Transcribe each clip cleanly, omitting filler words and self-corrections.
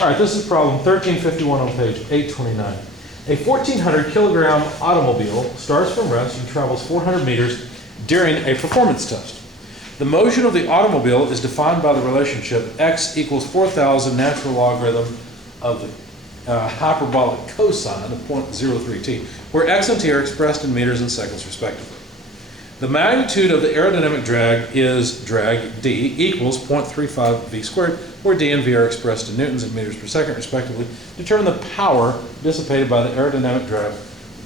All right, this is problem 1351 on page 829. A 1,400 kilogram automobile starts from rest and travels 400 meters during a performance test. The motion of the automobile is defined by the relationship x equals 4,000 natural logarithm of the hyperbolic cosine of 0.03t, where x and t are expressed in meters and seconds respectively. The magnitude of the aerodynamic drag is drag d equals 0.35 v squared, where d and v are expressed in newtons and meters per second respectively. Determine the power dissipated by the aerodynamic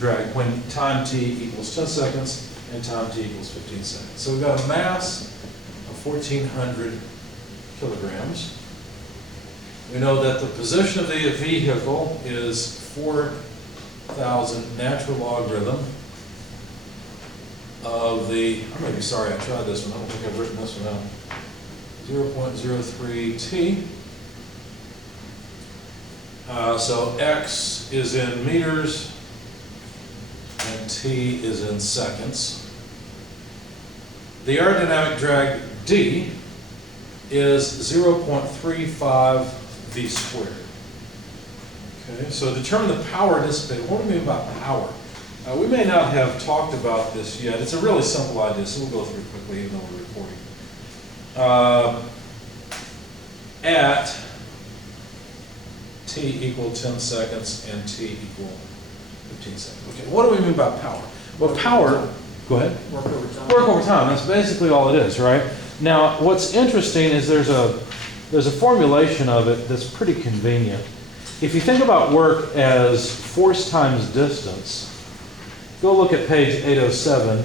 drag when time t equals 10 seconds and time t equals 15 seconds. So we've got a mass of 1,400 kilograms. We know that the position of the vehicle is 4,000 natural logarithm of the, I may be sorry, I tried this one, I don't think I've written this one out, 0.03t. So x is in meters and t is in seconds. The aerodynamic drag d is 0.35 v squared. Okay, so determine the power dissipated. What do we mean by power? We may not have talked about this yet. It's a really simple idea, so we'll go through it quickly even though we're recording. At t equal 10 seconds and t equal 15 seconds. Okay, what do we mean by power? Well, power, go ahead. Work over time. Work over time, that's basically all it is, right? Now, what's interesting is there's a formulation of it that's pretty convenient. If you think about work as force times distance, go look at page 807.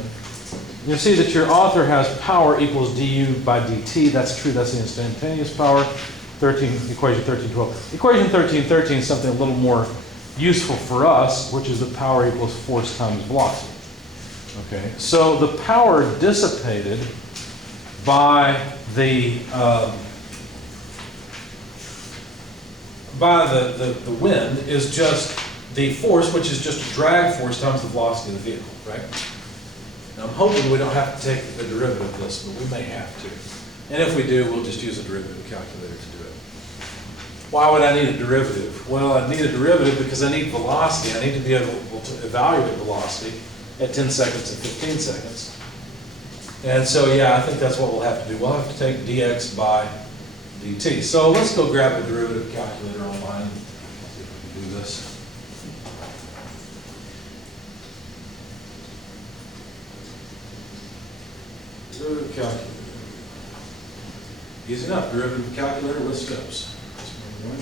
You'll see that your author has power equals du by dt. That's true, that's the instantaneous power. Equation 1312. Equation 1313 is something a little more useful for us, which is the power equals force times velocity. Okay, so the power dissipated by the wind is just the force, which is just a drag force times the velocity of the vehicle, right? Now I'm hoping we don't have to take the derivative of this, but we may have to. And if we do, we'll just use a derivative calculator to do it. Why would I need a derivative? Well, I need a derivative because I need velocity. I need to be able to evaluate velocity at 10 seconds and 15 seconds. And so, yeah, I think that's what we'll have to do. We'll have to take dx by dt. So let's go grab a derivative calculator online and see if we can do this. Derivative calculator. Easy enough, derivative calculator with steps.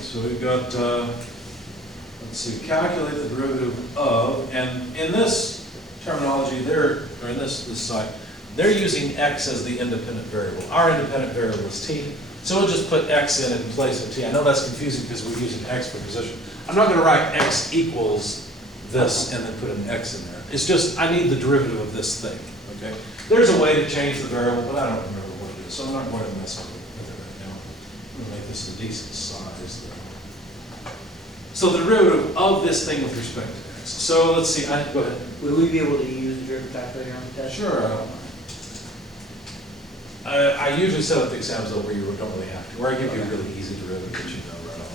So we've got, let's see, calculate the derivative of, and in this terminology, or in this site, they're using x as the independent variable. Our independent variable is t, so we'll just put x in place of t. I know that's confusing because we're using x for position. I'm not going to write x equals this and then put an x in there. It's just, I need the derivative of this thing, okay? There's a way to change the variable, but I don't remember what it is, so I'm not going to mess up with it right now. I'm going to make this a decent size, though. So the derivative of this thing with respect to x. So let's see, go ahead. Would we be able to use the derivative calculator on the test? Sure, I don't mind. I usually set up the exams though where you don't really have to, where I give you a really easy derivative that you know right off.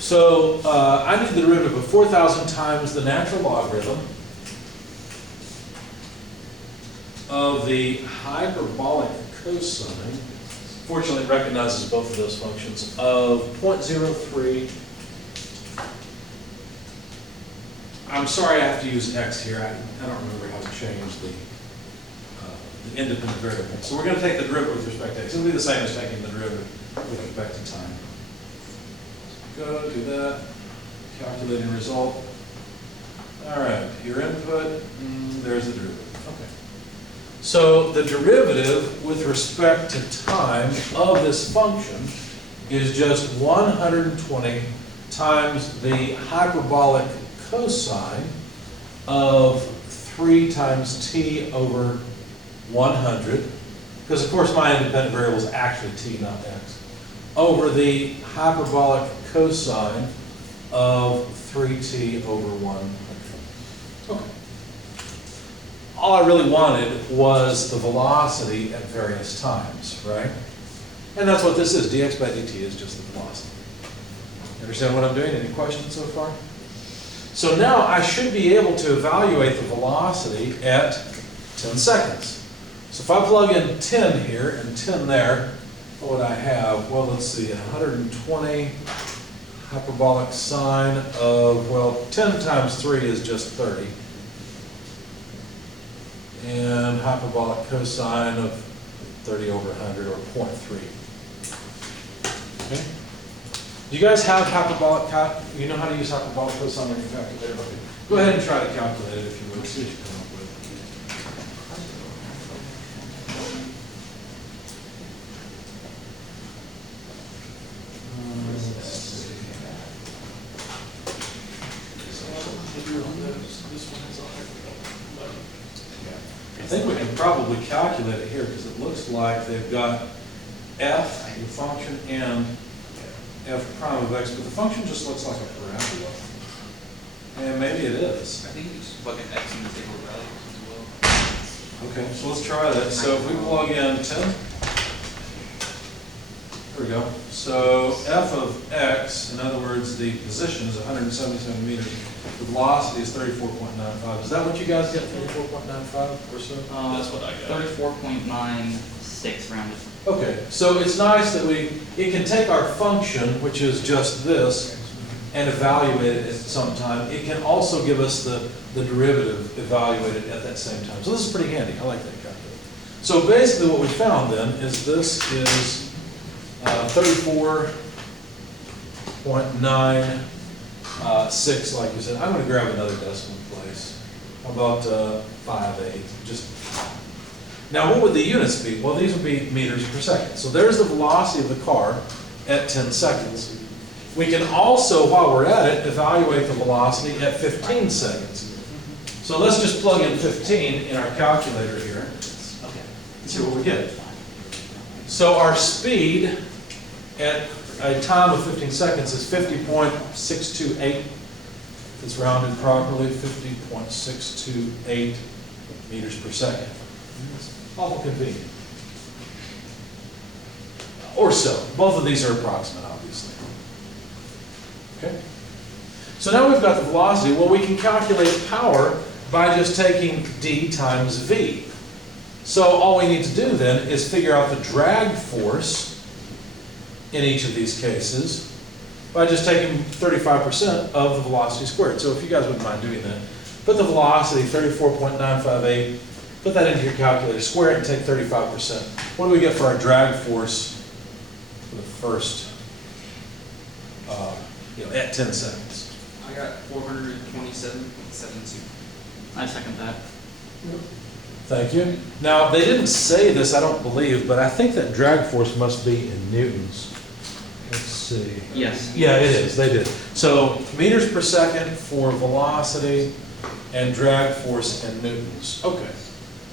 So I need the derivative of 4,000 times the natural logarithm of the hyperbolic cosine, fortunately it recognizes both of those functions, of 0.03. I'm sorry I have to use x here. I don't remember how to change the independent variable. So we're going to take the derivative with respect to x. It'll be the same as taking the derivative with respect to time. Go do that. Calculating result. All right, your input, there's the derivative. Okay. So the derivative with respect to time of this function is just 120 times the hyperbolic cosine of 3 times t over 100, because of course my independent variable is actually t, not x, over the hyperbolic cosine of 3t over 100. Okay. All I really wanted was the velocity at various times, right? And that's what this is. Dx by dt is just the velocity. Understand what I'm doing? Any questions so far? So now I should be able to evaluate the velocity at 10 seconds. So if I plug in 10 here and 10 there, what would I have? Well, let's see, 120 hyperbolic sine of, well, 10 times 3 is just 30. And hyperbolic cosine of 30 over 100, or 0.3. Okay? Do you guys have hyperbolic, you know how to use hyperbolic cosine on your calculator? Okay. Go ahead and try to calculate it if you would, see what you come up with. Let's see. I think we can probably calculate it here because it looks like they've got f, the function, and f prime of x, but the function just looks like a parabola. And maybe it is. I think you just plug in x in the table of values as well. Okay, so let's try that. So if we plug in 10, there we go. So f of x, in other words, the position is 177 meters. The velocity is 34.95. Is that what you guys get, 34.95 or so? That's what I got. 34.96 rounded. Okay, so it's nice that it can take our function, which is just this, and evaluate it at some time. It can also give us the derivative evaluated at that same time. So this is pretty handy. I like that calculator. So basically what we found then is this is 34.96, like you said. I'm going to grab another decimal place. How about 5/8? Just now, what would the units be? Well, these would be meters per second. So there's the velocity of the car at 10 seconds. We can also, while we're at it, evaluate the velocity at 15 seconds. So let's just plug in 15 in our calculator here and see what we get. So our speed at a time of 15 seconds is 50.628. It's rounded properly, 50.628 meters per second. Awful convenient. Or so. Both of these are approximate, obviously. Okay? So now we've got the velocity. Well, we can calculate power by just taking d times v. So all we need to do then is figure out the drag force in each of these cases by just taking 35% of the velocity squared. So if you guys wouldn't mind doing that, put the velocity, 34.958, put that into your calculator, square it and take 35%. What do we get for our drag force for the first, at 10 seconds? I got 427.72. I second that. Thank you. Now, they didn't say this, I don't believe, but I think that drag force must be in newtons. Let's see. Yes. Yeah, it is, they did. So meters per second for velocity and drag force in newtons. Okay.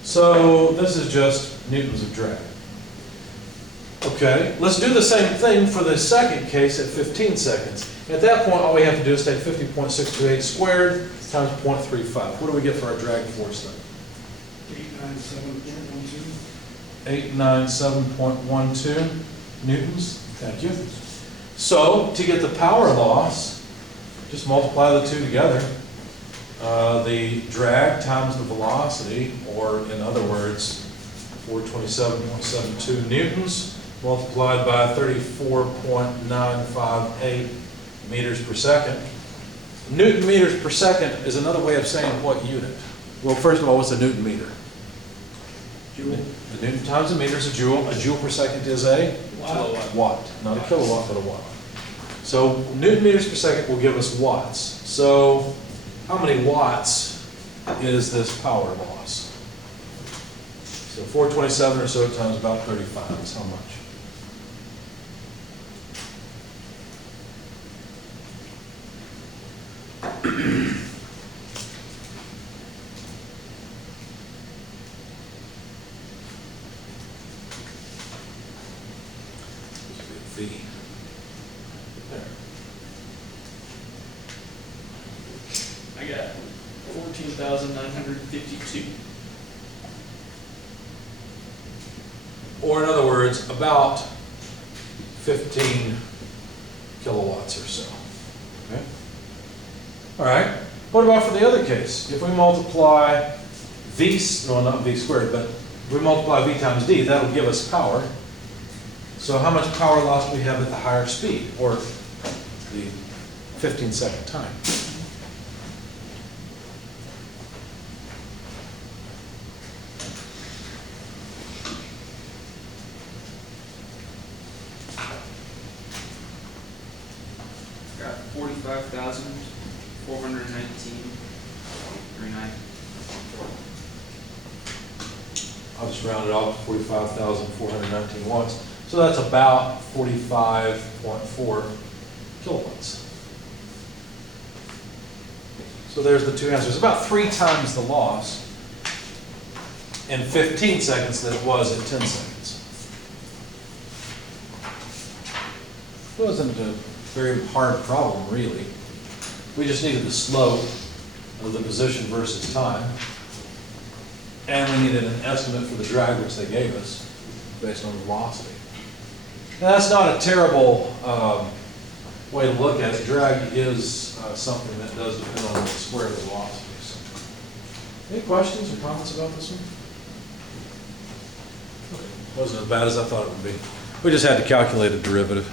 So this is just newtons of drag. Okay, let's do the same thing for the second case at 15 seconds. At that point, all we have to do is take 50.628 squared times 0.35. What do we get for our drag force then? 897.12 newtons. Thank you. So, to get the power loss, just multiply the two together. The drag times the velocity, or in other words, 427.72 newtons, multiplied by 34.958 meters per second. Newton meters per second is another way of saying what unit? Well, first of all, what's a Newton meter? Joule. The Newton times a meter is a joule. A joule per second is a watt. Not a kilowatt, but a watt. So Newton meters per second will give us watts. So how many watts is this power loss? So 427 or so times about 35 is how much? V. There. I got 14,952. Or in other words, about 15 kilowatts or so. Okay? All right, what about for the other case? If we multiply V, well, not V squared, but if we multiply V times D, that'll give us power. So how much power loss do we have at the higher speed, or the 15-second time? Got 45,419.39. I'll just round it off to 45,419 watts. So that's about 45.4 kilowatts. So there's the two answers. About 3 times the loss in 15 seconds than it was in 10 seconds. It wasn't a very hard problem, really. We just needed the slope of the position versus time. And we needed an estimate for the drag, which they gave us, based on velocity. Now, that's not a terrible way to look at it. Drag is something that does depend on the square of the velocity. So. Any questions or comments about this one? Okay. Wasn't as bad as I thought it would be. We just had to calculate a derivative.